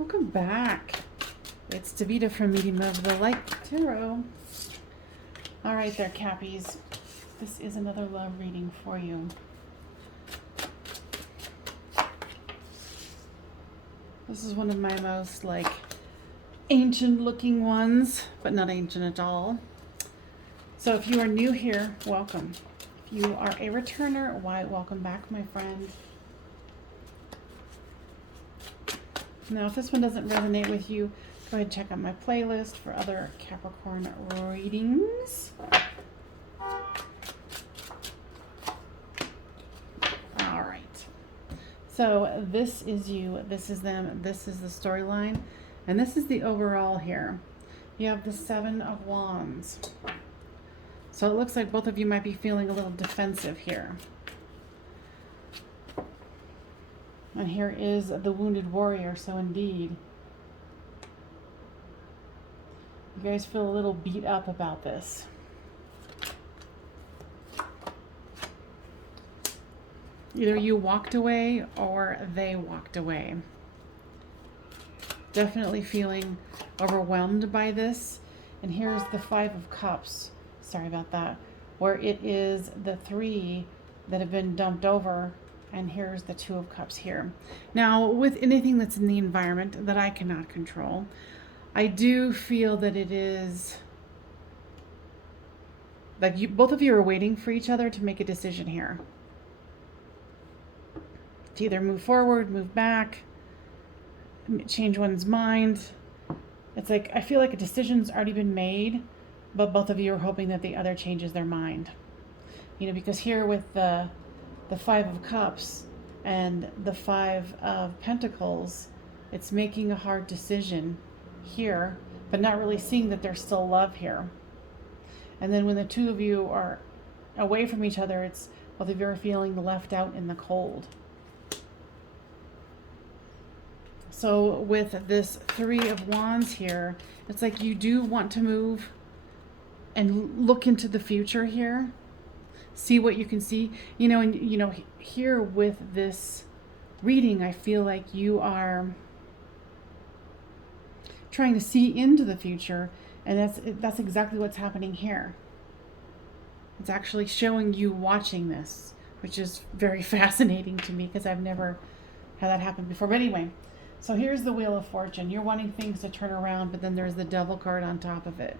Welcome back. It's Davita from Medium of the Light Tarot. All right there, Cappies. This is another love reading for you. This is one of my most ancient looking ones, but not ancient at all. So if you are new here, welcome. If you are a returner, why, welcome back, my friend. Now, if this one doesn't resonate with you, go ahead and check out my playlist for other Capricorn readings. All right. So this is you, this is them, this is the storyline, and this is the overall here. You have the Seven of Wands. So it looks like both of you might be feeling a little defensive here. And here is the Wounded Warrior, so indeed, you guys feel a little beat up about this. Either you walked away or they walked away. Definitely feeling overwhelmed by this. And here's the Five of Cups. Sorry about that. Where it is the three that have been dumped over. And here's the Two of Cups here. Now, with anything that's in the environment that I cannot control, I do feel that it is like you, both of you are waiting for each other to make a decision here. To either move forward, move back, change one's mind. It's like, I feel like a decision's already been made, but both of you are hoping that the other changes their mind. You know, because here with the Five of Cups and the Five of Pentacles, it's making a hard decision here, but not really seeing that there's still love here. And then when the two of you are away from each other, it's both of you are feeling left out in the cold. So with this Three of Wands here, it's like you do want to move and look into the future here. See what you can see, you know, and you know, here with this reading, I feel like you are trying to see into the future, and that's exactly what's happening here. It's actually showing you watching this, which is very fascinating to me because I've never had that happen before. But anyway, so here's the Wheel of Fortune. You're wanting things to turn around, but then there's the Devil card on top of it.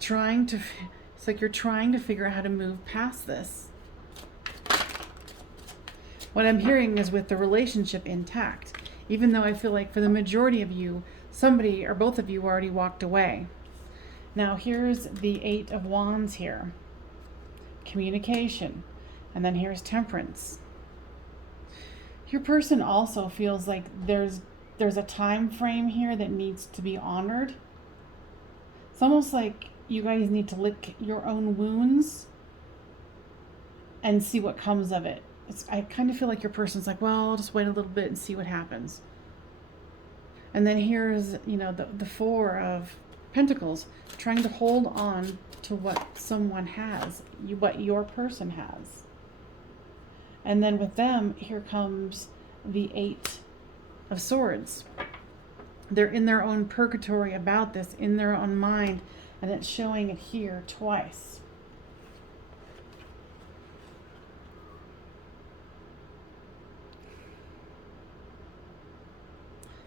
It's like you're trying to figure out how to move past this. What I'm hearing is with the relationship intact, even though I feel like for the majority of you, somebody or both of you already walked away. Now here's the Eight of Wands here. Communication. And then here's Temperance. Your person also feels like there's a time frame here that needs to be honored. It's almost like you guys need to lick your own wounds and see what comes of it. I kind of feel like your person's like, well, I'll just wait a little bit and see what happens. And then here's, you know, the Four of Pentacles, trying to hold on to what someone has, what your person has. And then with them, here comes the Eight of Swords. They're in their own purgatory about this, in their own mind. And it's showing it here twice.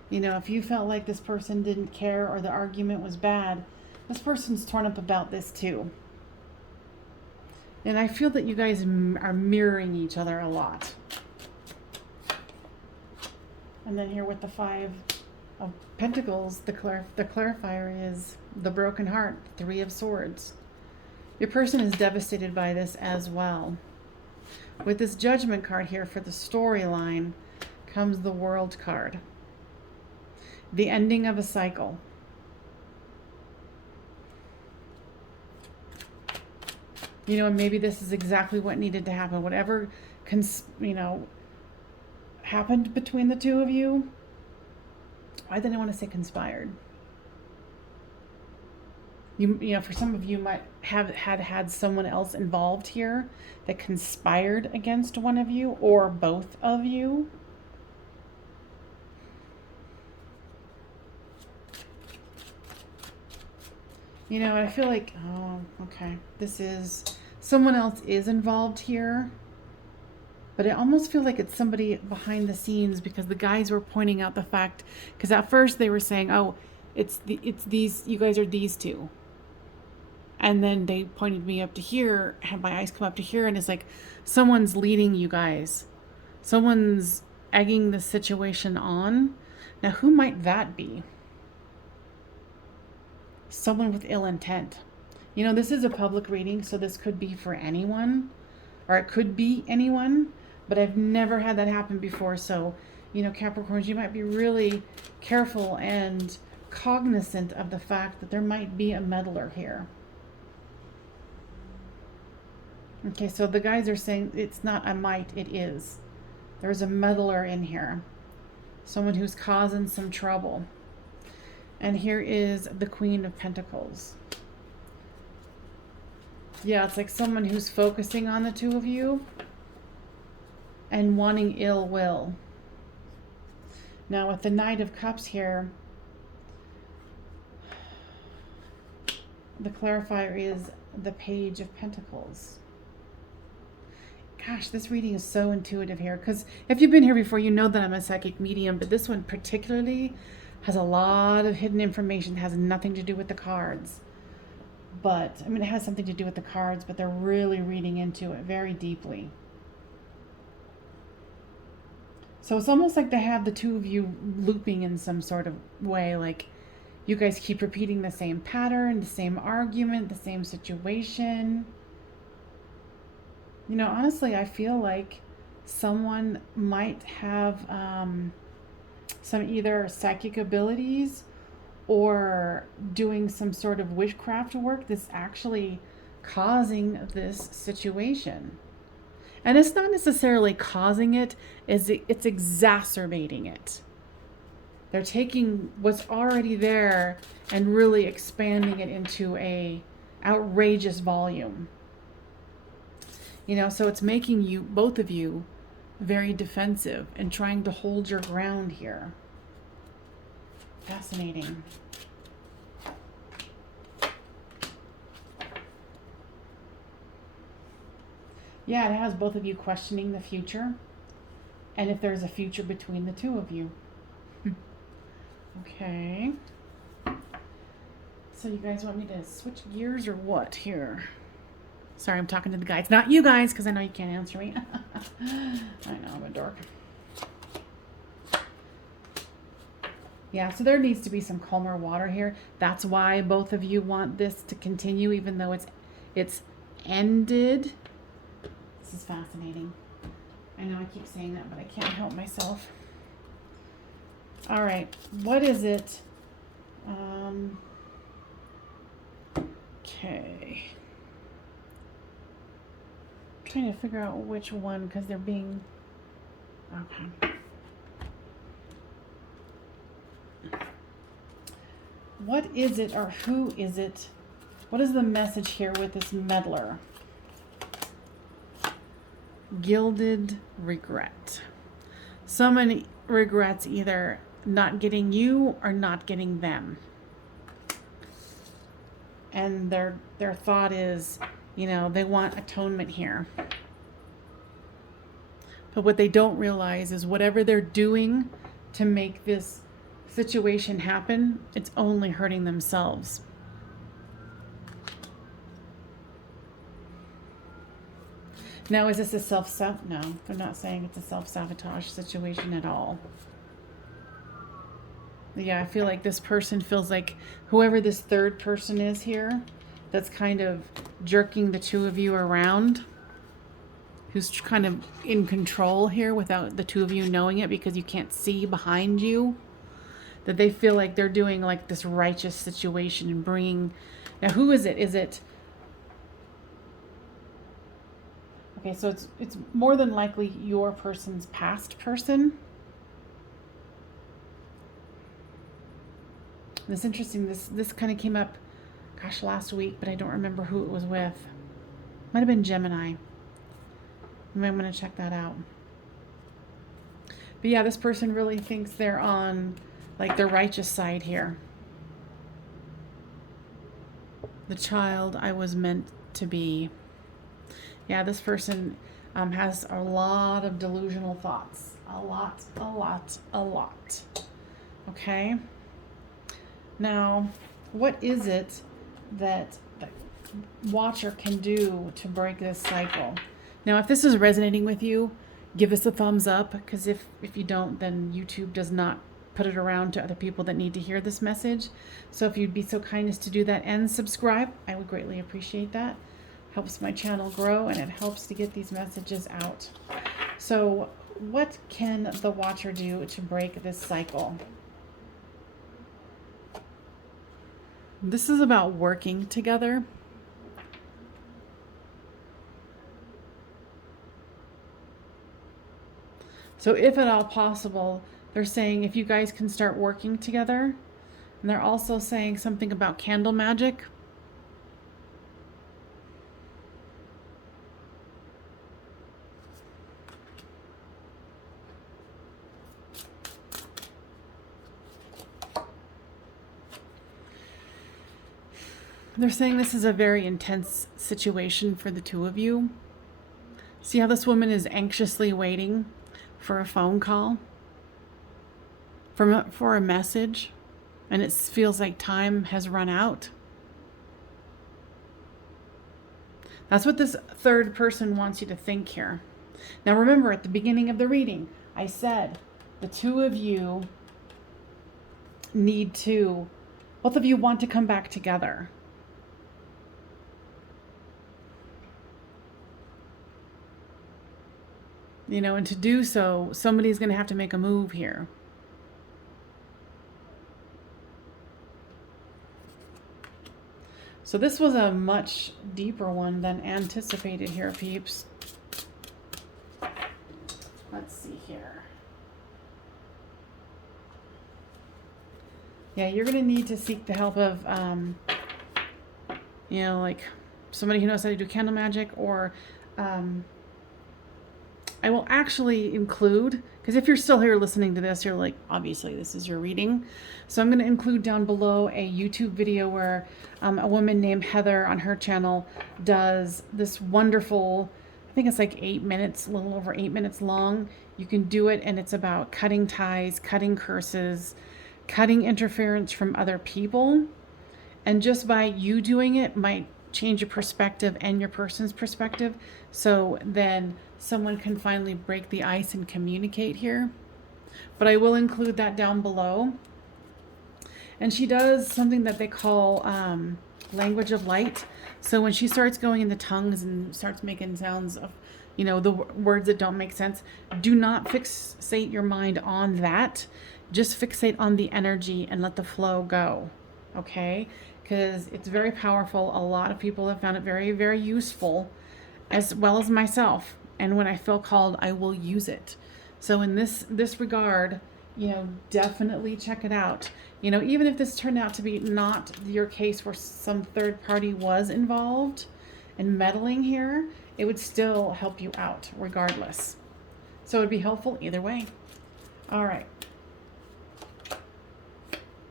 You know, if you felt like this person didn't care or the argument was bad, this person's torn up about this too. And I feel that you guys are mirroring each other a lot. And then here with the Five of Pentacles, the clarifier is the broken heart, Three of Swords. Your person is devastated by this as well. With this Judgment card here for the storyline comes the World card. The ending of a cycle. You know, and maybe this is exactly what needed to happen. Whatever, happened between the two of you, I didn't want to say conspired. You know, for some of you might have had someone else involved here that conspired against one of you or both of you. You know, I feel like, oh, okay, this is, someone else is involved here, but I almost feel like it's somebody behind the scenes, because the guys were pointing out the fact, because at first they were saying, oh, it's these, you guys are these two. And then they pointed me up to here, had my eyes come up to here, and it's like someone's leading you guys. Someone's egging the situation on. Now, who might that be? Someone with ill intent. You know, this is a public reading, so this could be for anyone, or it could be anyone, but I've never had that happen before. So, you know, Capricorns, you might be really careful and cognizant of the fact that there might be a meddler here. Okay, so the guys are saying it's not a might, it is. There's a meddler in here. Someone who's causing some trouble. And here is the Queen of Pentacles. Yeah, it's like someone who's focusing on the two of you and wanting ill will. Now with the Knight of Cups here, the clarifier is the Page of Pentacles. Gosh, this reading is so intuitive here, because if you've been here before, you know that I'm a psychic medium, but this one particularly has a lot of hidden information, has nothing to do with the cards. But, I mean, it has something to do with the cards, but they're really reading into it very deeply. So it's almost like they have the two of you looping in some sort of way, like you guys keep repeating the same pattern, the same argument, the same situation. You know, honestly, I feel like someone might have some either psychic abilities or doing some sort of witchcraft work that's actually causing this situation. And it's not necessarily causing it, it's exacerbating it. They're taking what's already there and really expanding it into a outrageous volume. You know, so it's making you, both of you, very defensive and trying to hold your ground here. Fascinating. Yeah, it has both of you questioning the future, and if there's a future between the two of you. Okay. So you guys want me to switch gears or what here? Sorry, I'm talking to the guys. Not you guys, because I know you can't answer me. I know, I'm a dork. Yeah, so there needs to be some calmer water here. That's why both of you want this to continue, even though it's ended. This is fascinating. I know I keep saying that, but I can't help myself. All right, what is it? Okay. I'm trying to figure out which one, because they're being... Okay. What is it, or who is it? What is the message here with this meddler? Gilded regret. Someone regrets either not getting you or not getting them. And their thought is, you know, they want atonement here. But what they don't realize is whatever they're doing to make this situation happen, it's only hurting themselves. Now, is this a self-sabotage? No, they're not saying it's a self-sabotage situation at all. Yeah, I feel like this person feels like whoever this third person is here, that's kind of jerking the two of you around, who's kind of in control here without the two of you knowing it, because you can't see behind you, that they feel like they're doing like this righteous situation and bringing... Now, who is it? Is it... Okay, so it's more than likely your person's past person. This interesting. This kind of came up, gosh, last week, but I don't remember who it was with. Might have been Gemini. You might want to check that out. But yeah, this person really thinks they're on like the righteous side here. The child I was meant to be. Yeah, this person has a lot of delusional thoughts. A lot. Okay? Now, what is it that the watcher can do to break this cycle? Now, if this is resonating with you, give us a thumbs up, because if you don't, then YouTube does not put it around to other people that need to hear this message. So if you'd be so kind as to do that and subscribe, I would greatly appreciate that. Helps my channel grow, and it helps to get these messages out. So what can the watcher do to break this cycle? This is about working together. So if at all possible, they're saying if you guys can start working together. And they're also saying something about candle magic. They're saying this is a very intense situation for the two of you. See how this woman is anxiously waiting for a phone call, for a message, and it feels like time has run out. That's what this third person wants you to think here. Now remember, at the beginning of the reading, I said the two of you both of you want to come back together. And to do so, somebody's going to have to make a move here. So this was a much deeper one than anticipated here, peeps. Let's see here. Yeah, you're going to need to seek the help of, like somebody who knows how to do candle magic, or I will actually include, because if you're still here listening to this, you're like, obviously this is your reading. So I'm going to include down below a YouTube video where a woman named Heather on her channel does this wonderful, I think it's like 8 minutes, a little over 8 minutes long. You can do it, and it's about cutting ties, cutting curses, cutting interference from other people. And just by you doing it might change your perspective and your person's perspective. So then someone can finally break the ice and communicate here. But I will include that down below. And she does something that they call language of light. So when she starts going into tongues and starts making sounds of, the words that don't make sense, do not fixate your mind on that. Just fixate on the energy and let the flow go. Okay? Because it's very powerful. A lot of people have found it very, very useful, as well as myself. And when I feel called, I will use it. So in this regard, definitely check it out. Even if this turned out to be not your case where some third party was involved and meddling here, it would still help you out regardless. So it would be helpful either way. All right.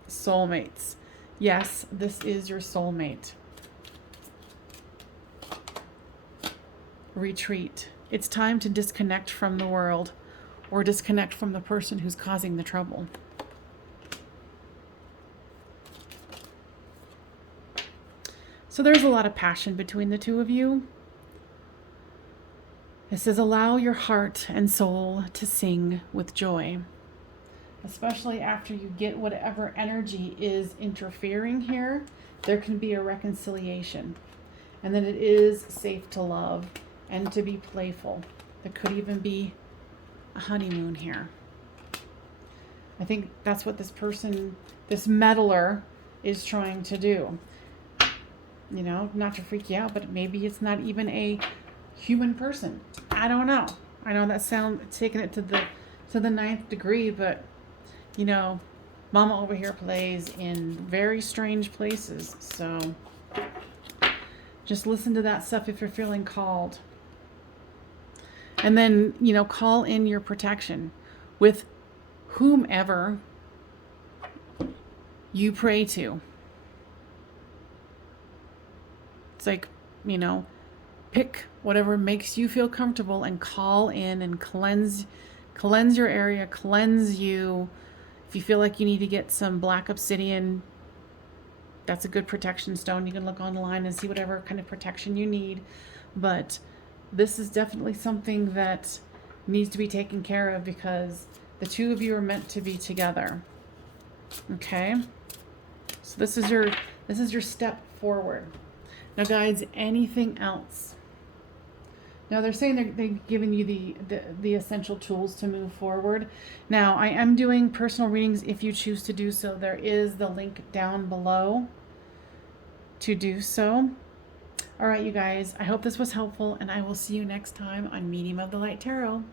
Soulmates. Yes, this is your soulmate. Retreat. It's time to disconnect from the world, or disconnect from the person who's causing the trouble. So there's a lot of passion between the two of you. It says, allow your heart and soul to sing with joy. Especially after you get whatever energy is interfering here, there can be a reconciliation. And then it is safe to love and to be playful. There could even be a honeymoon here. I think that's what this person, this meddler, is trying to do. Not to freak you out, but maybe it's not even a human person. I don't know. I know that sounds taking it to the 9th degree, but Mama over here plays in very strange places. So just listen to that stuff if you're feeling called. And then, call in your protection with whomever you pray to. It's like, you know, pick whatever makes you feel comfortable and call in and cleanse your area, cleanse you. If you feel like you need to get some black obsidian, that's a good protection stone. You can look online and see whatever kind of protection you need. But this is definitely something that needs to be taken care of because the two of you are meant to be together. Okay? So this is your step forward. Now guys, anything else? Now they're saying they've given you the essential tools to move forward. Now I am doing personal readings if you choose to do so. There is the link down below to do so. All right, you guys, I hope this was helpful, and I will see you next time on Medium of the Light Tarot.